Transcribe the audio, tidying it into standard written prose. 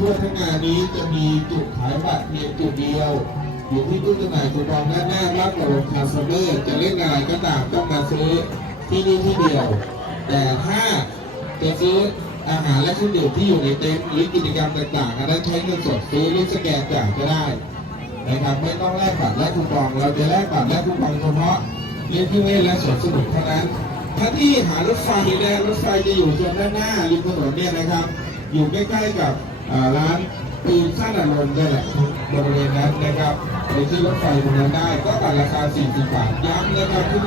ทั่วทั้งงานนี้จะมีจุดขายบัตรเพียงจุดเดียวอยู่ที่ตู้จำหน่ายคูปองด้านหน้ารับกับลงทาร์สเมอร์จะเล่นอะไรก็ตามต้องมาซื้อที่นี่ที่เดียวแต่ถ้าจะซื้ออาหารและเครื่องดื่มที่อยู่ในเต็นท์หรือกิจกรรมต่างๆอันนั้นใช้เงินสดซื้อหรือสแกนจ่ายก็ได้นะครับไม่ต้องแลกบัตรและคูปองเราจะแลกบัตรและคูปองเฉพาะเล่นที่เล่นและสวนสนุกเท่านั้นถ้าที่หารถไฟเนี่ยรถไฟจะอยู่ส่วนด้านหน้าริมถนนเนี่ยนะครับอยู่ใกล้ๆกับร้านปืนสั้นอารมณ์นี่แหละบริเวณนั้นนะครับไปที่รถไฟตรงนั้นได้ก็บัตรราคา40 บาทย้ำนะครับทุก